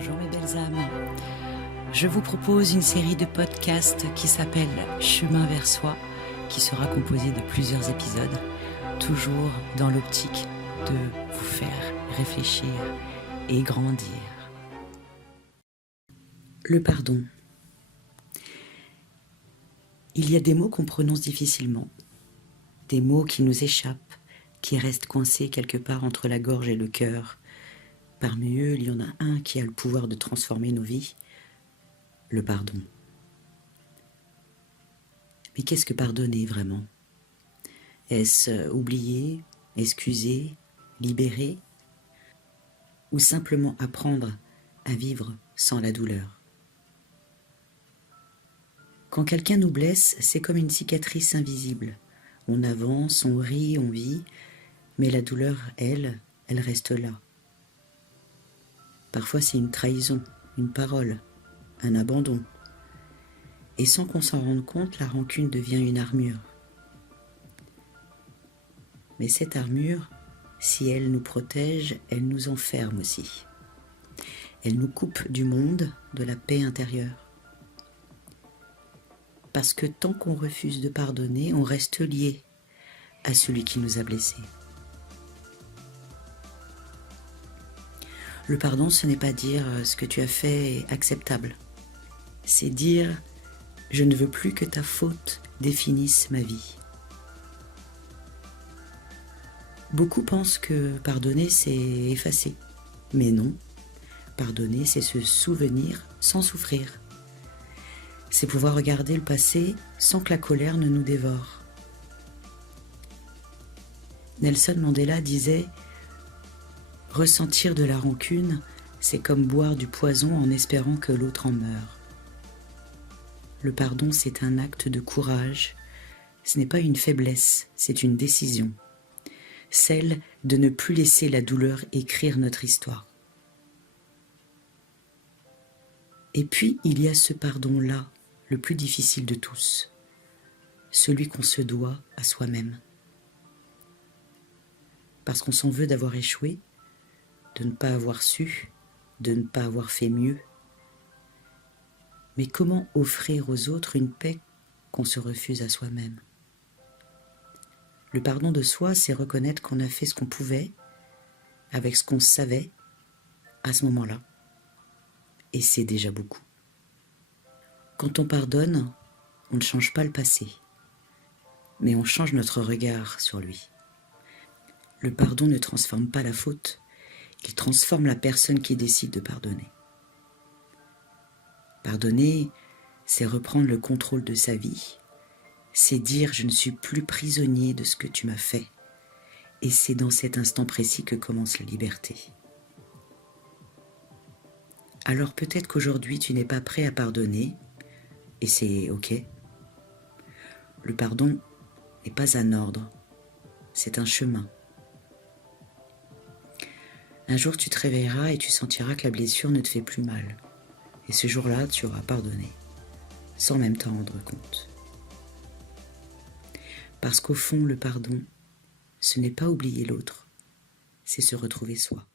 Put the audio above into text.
bonjour mes belles âmes. Je vous propose une série de podcasts qui s'appelle Chemin vers soi, qui sera composée de plusieurs épisodes, toujours dans l'optique de vous faire réfléchir et grandir. Le pardon. Il y a des mots qu'on prononce difficilement, des mots qui nous échappent, qui restent coincés quelque part entre la gorge et le cœur. Parmi eux, il y en a un qui a le pouvoir de transformer nos vies, le pardon. Mais qu'est-ce que pardonner vraiment ? Est-ce oublier, excuser, libérer ? Ou simplement apprendre à vivre sans la douleur ? Quand quelqu'un nous blesse, c'est comme une cicatrice invisible. On avance, on rit, on vit, mais la douleur, elle reste là. Parfois c'est une trahison, une parole, un abandon. Et sans qu'on s'en rende compte, la rancune devient une armure. Mais cette armure, si elle nous protège, elle nous enferme aussi. Elle nous coupe du monde, de la paix intérieure. Parce que tant qu'on refuse de pardonner, on reste lié à celui qui nous a blessés. Le pardon, ce n'est pas dire ce que tu as fait est acceptable. C'est dire je ne veux plus que ta faute définisse ma vie. Beaucoup pensent que pardonner, c'est effacer. Mais non, pardonner, c'est se souvenir sans souffrir. C'est pouvoir regarder le passé sans que la colère ne nous dévore. Nelson Mandela disait « Ressentir de la rancune, c'est comme boire du poison en espérant que l'autre en meure. » Le pardon, c'est un acte de courage. Ce n'est pas une faiblesse, c'est une décision. Celle de ne plus laisser la douleur écrire notre histoire. Et puis, il y a ce pardon-là, le plus difficile de tous, celui qu'on se doit à soi-même. Parce qu'on s'en veut d'avoir échoué, de ne pas avoir su, de ne pas avoir fait mieux. Mais comment offrir aux autres une paix qu'on se refuse à soi-même ? Le pardon de soi, c'est reconnaître qu'on a fait ce qu'on pouvait, avec ce qu'on savait, à ce moment-là. Et c'est déjà beaucoup. Quand on pardonne, on ne change pas le passé, mais on change notre regard sur lui. Le pardon ne transforme pas la faute, il transforme la personne qui décide de pardonner. Pardonner, c'est reprendre le contrôle de sa vie, c'est dire « je ne suis plus prisonnier de ce que tu m'as fait ». Et c'est dans cet instant précis que commence la liberté. Alors peut-être qu'aujourd'hui tu n'es pas prêt à pardonner, et c'est ok. Le pardon n'est pas un ordre, c'est un chemin. Un jour tu te réveilleras et tu sentiras que la blessure ne te fait plus mal. Et ce jour-là, tu auras pardonné, sans même t'en rendre compte. Parce qu'au fond, le pardon, ce n'est pas oublier l'autre, c'est se retrouver soi.